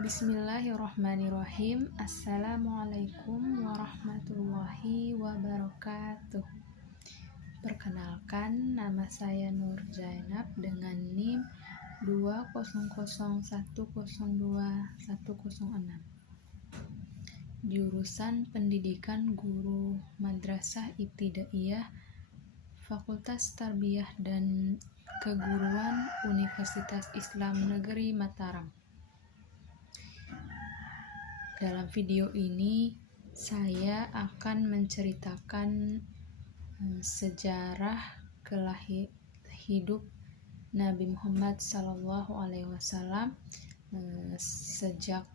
Bismillahirrahmanirrahim. Assalamualaikum warahmatullahi wabarakatuh. Perkenalkan, nama saya Nur Zainab dengan NIM 200102106. Jurusan Pendidikan Guru Madrasah Ibtidaiyah, Fakultas Tarbiyah dan Keguruan Universitas Islam Negeri Mataram. Dalam video ini saya akan menceritakan sejarah hidup Nabi Muhammad SAW sejak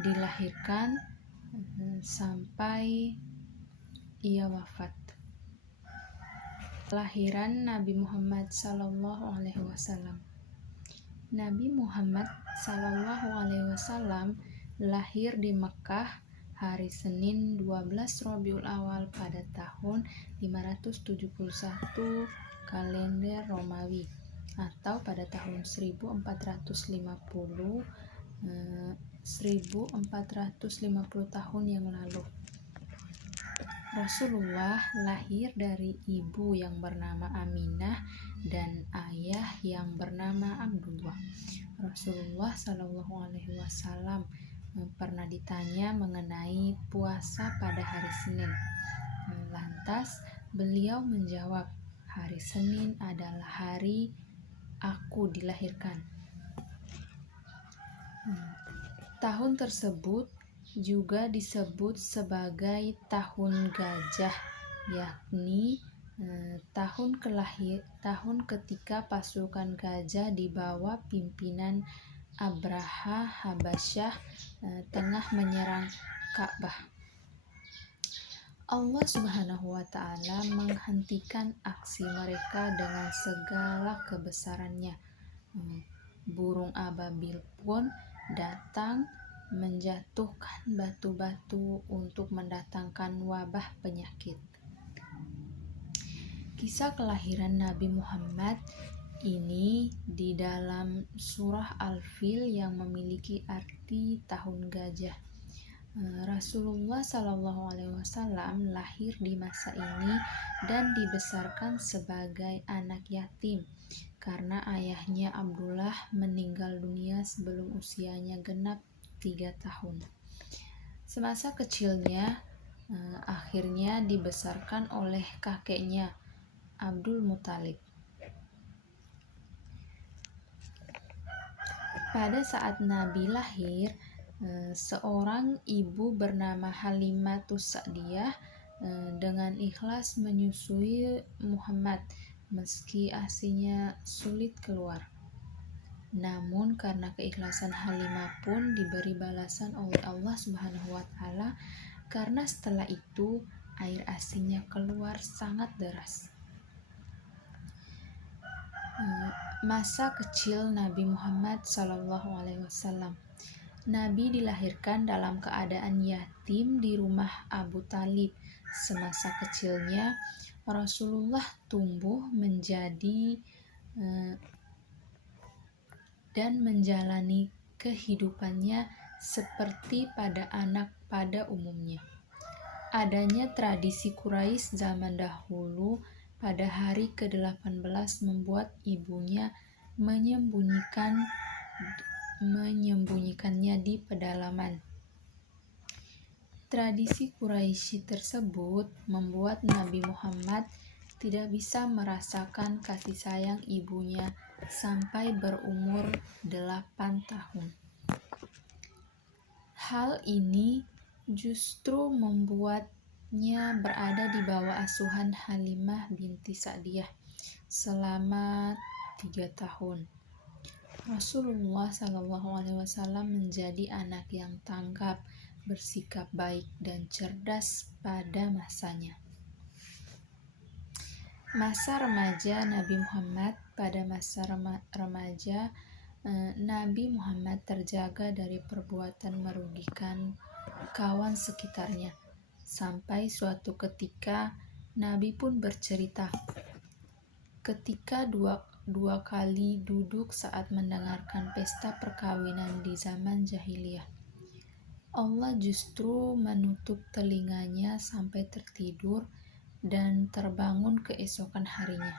dilahirkan sampai ia wafat. Kelahiran Nabi Muhammad SAW. Nabi Muhammad SAW lahir di Mekkah hari Senin 12 Rabiul Awal pada tahun 571 kalender Romawi atau pada tahun 1450 tahun yang lalu. Rasulullah lahir dari ibu yang bernama Aminah dan ayah yang bernama Abdullah. Rasulullah SAW pernah ditanya mengenai puasa pada hari Senin. Lantas beliau menjawab, hari Senin adalah hari aku dilahirkan. Tahun tersebut juga disebut sebagai tahun gajah, yakni tahun ketika pasukan gajah di bawah pimpinan Abraha Habasyah tengah menyerang Ka'bah. Allah Subhanahu wa Ta'ala menghentikan aksi mereka dengan segala kebesarannya. Burung ababil pun datang menjatuhkan batu-batu untuk mendatangkan wabah penyakit. Kisah kelahiran Nabi Muhammad ini di dalam surah Al-Fil yang memiliki arti tahun gajah. Rasulullah SAW lahir di masa ini dan dibesarkan sebagai anak yatim karena ayahnya Abdullah meninggal dunia sebelum usianya genap 3 tahun. Semasa kecilnya akhirnya dibesarkan oleh kakeknya Abdul Muthalib. Pada saat Nabi lahir, seorang ibu bernama Halimatus Sa'diyah dengan ikhlas menyusui Muhammad meski ASInya sulit keluar. Namun karena keikhlasan Halimah pun diberi balasan oleh Allah Subhanahu wa Ta'ala karena setelah itu air ASInya keluar sangat deras. Masa kecil Nabi Muhammad SAW. Nabi dilahirkan dalam keadaan yatim di rumah Abu Talib. Semasa kecilnya Rasulullah tumbuh menjadi dan menjalani kehidupannya seperti pada anak pada umumnya. Adanya tradisi Quraisy zaman dahulu pada hari ke-18 membuat ibunya menyembunyikannya di pedalaman. Tradisi Quraisy tersebut membuat Nabi Muhammad tidak bisa merasakan kasih sayang ibunya sampai berumur 8 tahun. Hal ini justru membuatnya berada di bawah asuhan Halimah binti Sa'diyah selama 3 tahun. Rasulullah SAW menjadi anak yang tanggap, bersikap baik dan cerdas pada masanya. Masa remaja Nabi Muhammad. Pada masa remaja Nabi Muhammad terjaga dari perbuatan merugikan kawan sekitarnya. Sampai suatu ketika Nabi pun bercerita, ketika dua dua kali duduk saat mendengarkan pesta perkawinan di zaman jahiliyah. Allah justru menutup telinganya sampai tertidur dan terbangun keesokan harinya.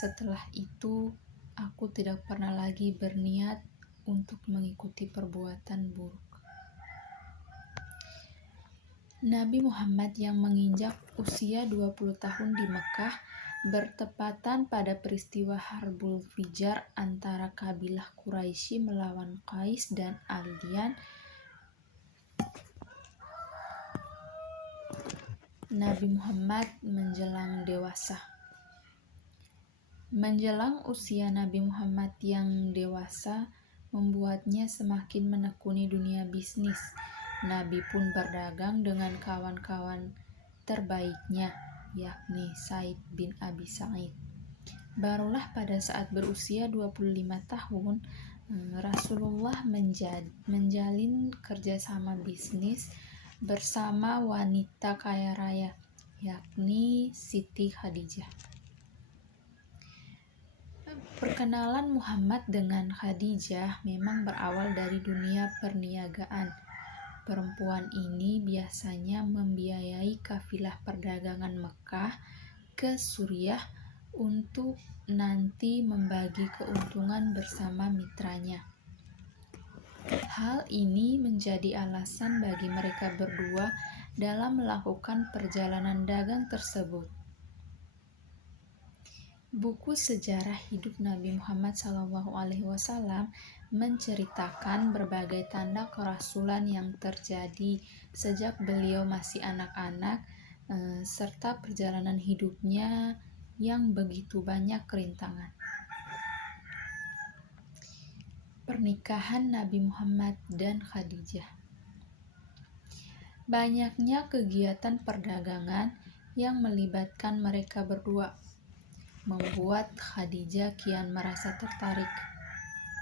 Setelah itu, aku tidak pernah lagi berniat untuk mengikuti perbuatan buruk. Nabi Muhammad yang menginjak usia 20 tahun di Mekah bertepatan pada peristiwa Harbul Fijar antara kabilah Quraisy melawan Qais dan Adyan. Nabi Muhammad menjelang dewasa. Menjelang usia Nabi Muhammad yang dewasa membuatnya semakin menekuni dunia bisnis. Nabi pun berdagang dengan kawan-kawan terbaiknya, yakni Sa'id bin Abi Sa'id. Barulah pada saat berusia 25 tahun, Rasulullah menjalin kerjasama bisnis bersama wanita kaya raya, yakni Siti Khadijah. Perkenalan Muhammad dengan Khadijah memang berawal dari dunia perniagaan. Perempuan ini biasanya membiayai kafilah perdagangan Mekah ke Suriah untuk nanti membagi keuntungan bersama mitranya. Hal ini menjadi alasan bagi mereka berdua dalam melakukan perjalanan dagang tersebut. Buku sejarah hidup Nabi Muhammad SAW menceritakan berbagai tanda kerasulan yang terjadi sejak beliau masih anak-anak, serta perjalanan hidupnya yang begitu banyak kerintangan. Pernikahan Nabi Muhammad dan Khadijah. Banyaknya kegiatan perdagangan yang melibatkan mereka berdua membuat Khadijah kian merasa tertarik.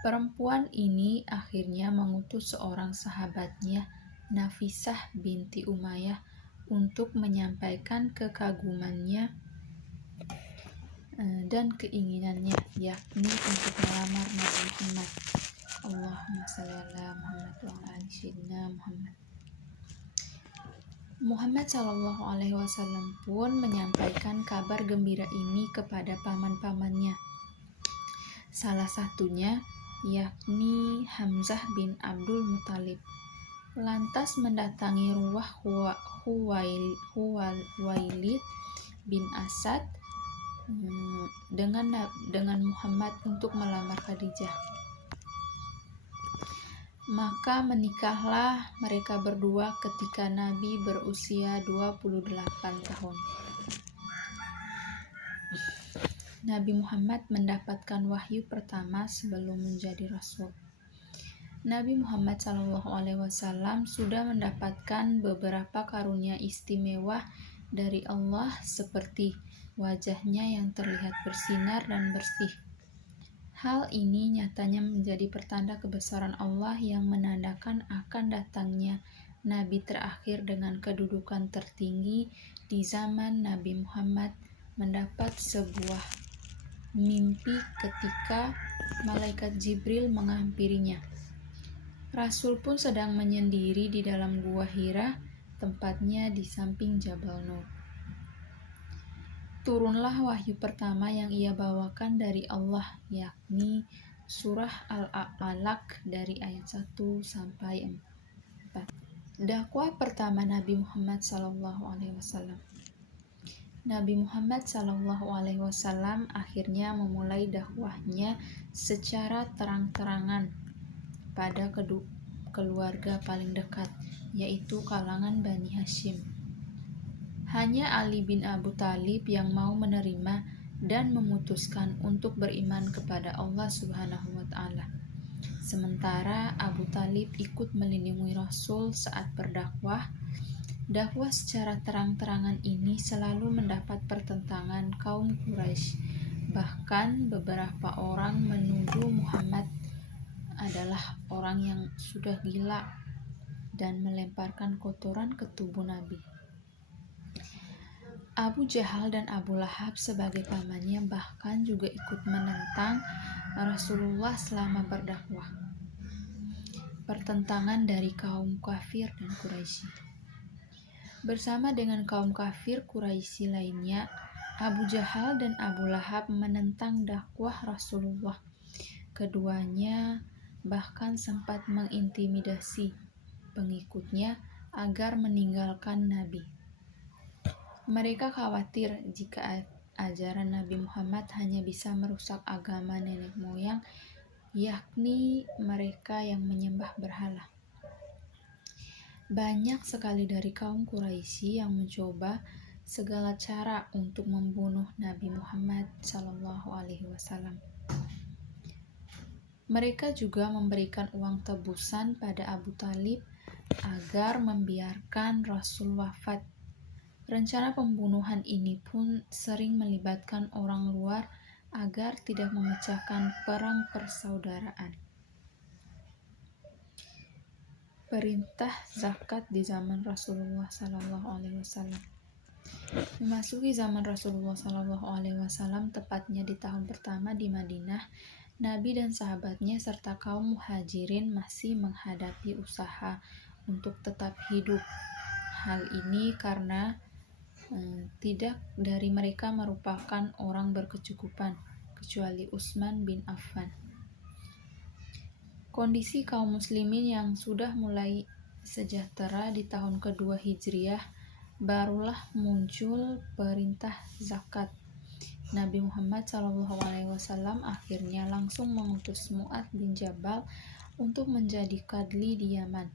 Perempuan ini akhirnya mengutus seorang sahabatnya, Nafisah binti Umayyah, untuk menyampaikan kekagumannya dan keinginannya, yakni untuk melamar Nabi Muhammad. Allahumma shalli ala Muhammad wa ala ali sayyidina Muhammad. Muhammad SAW pun menyampaikan kabar gembira ini kepada paman-pamannya. Salah satunya yakni Hamzah bin Abdul Muthalib. Lantas mendatangi rumah Khuwailid bin Asad dengan Muhammad untuk melamar Khadijah. Maka menikahlah mereka berdua ketika Nabi berusia 28 tahun. Nabi Muhammad mendapatkan wahyu pertama sebelum menjadi rasul. Nabi Muhammad SAW sudah mendapatkan beberapa karunia istimewa dari Allah seperti wajahnya yang terlihat bersinar dan bersih. Hal ini nyatanya menjadi pertanda kebesaran Allah yang menandakan akan datangnya Nabi terakhir dengan kedudukan tertinggi di zaman Nabi Muhammad mendapat sebuah mimpi ketika malaikat Jibril menghampirinya. Rasul pun sedang menyendiri di dalam gua Hira, tempatnya di samping Jabal Nur. Turunlah wahyu pertama yang ia bawakan dari Allah, yakni surah Al-Alaq dari ayat 1 sampai 4. Dakwah pertama Nabi Muhammad SAW. Nabi Muhammad SAW akhirnya memulai dakwahnya secara terang-terangan pada keluarga paling dekat, yaitu kalangan Bani Hashim. Hanya Ali bin Abu Thalib yang mau menerima dan memutuskan untuk beriman kepada Allah Subhanahu wa Ta'ala. Sementara Abu Thalib ikut melindungi Rasul saat berdakwah. Dakwah secara terang-terangan ini selalu mendapat pertentangan kaum Quraisy. Bahkan beberapa orang menuduh Muhammad adalah orang yang sudah gila dan melemparkan kotoran ke tubuh Nabi. Abu Jahal dan Abu Lahab sebagai pamannya bahkan juga ikut menentang Rasulullah selama berdakwah. Pertentangan dari kaum kafir dan Quraisy. Bersama dengan kaum kafir Quraisy lainnya, Abu Jahal dan Abu Lahab menentang dakwah Rasulullah. Keduanya bahkan sempat mengintimidasi pengikutnya agar meninggalkan Nabi. Mereka khawatir jika ajaran Nabi Muhammad hanya bisa merusak agama nenek moyang, yakni mereka yang menyembah berhala. Banyak sekali dari kaum Quraisy yang mencoba segala cara untuk membunuh Nabi Muhammad SAW. Mereka juga memberikan uang tebusan pada Abu Thalib agar membiarkan Rasul wafat. Rencana pembunuhan ini pun sering melibatkan orang luar agar tidak memecahkan perang persaudaraan. Perintah zakat di zaman Rasulullah SAW. Memasuki zaman Rasulullah SAW, tepatnya di tahun pertama di Madinah, Nabi dan sahabatnya serta kaum muhajirin masih menghadapi usaha untuk tetap hidup. Hal ini karena tidak dari mereka merupakan orang berkecukupan, kecuali Utsman bin Affan. Kondisi kaum muslimin yang sudah mulai sejahtera di tahun kedua Hijriah, barulah muncul perintah zakat. Nabi Muhammad SAW akhirnya langsung mengutus Mu'adz bin Jabal untuk menjadi kadli di Yaman.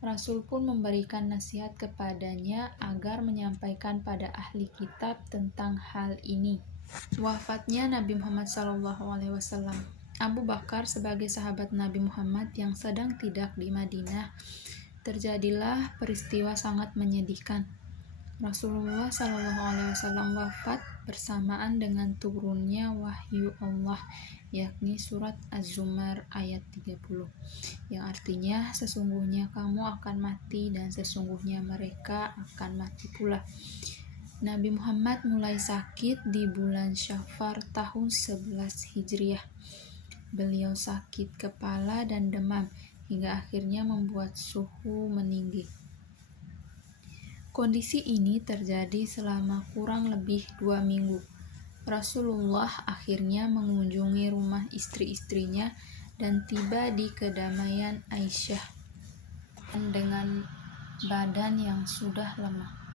Rasul pun memberikan nasihat kepadanya agar menyampaikan pada ahli kitab tentang hal ini. Wafatnya Nabi Muhammad SAW. Abu Bakar sebagai sahabat Nabi Muhammad yang sedang tidak di Madinah, terjadilah peristiwa sangat menyedihkan. Rasulullah SAW wafat bersamaan dengan turunnya wahyu Allah, yakni surat Az-Zumar ayat 30, yang artinya sesungguhnya kamu akan mati dan sesungguhnya mereka akan mati pula. Nabi Muhammad mulai sakit di bulan Syafar tahun 11 Hijriah. Beliau sakit kepala dan demam hingga akhirnya membuat suhu meninggi. Kondisi ini terjadi selama kurang lebih 2 minggu. Rasulullah akhirnya mengunjungi rumah istri-istrinya dan tiba di kedamaian Aisyah dengan badan yang sudah lemah.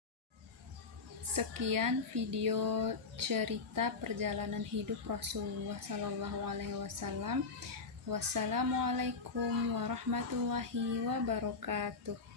Sekian video cerita perjalanan hidup Rasulullah SAW. Wassalamualaikum warahmatullahi wabarakatuh.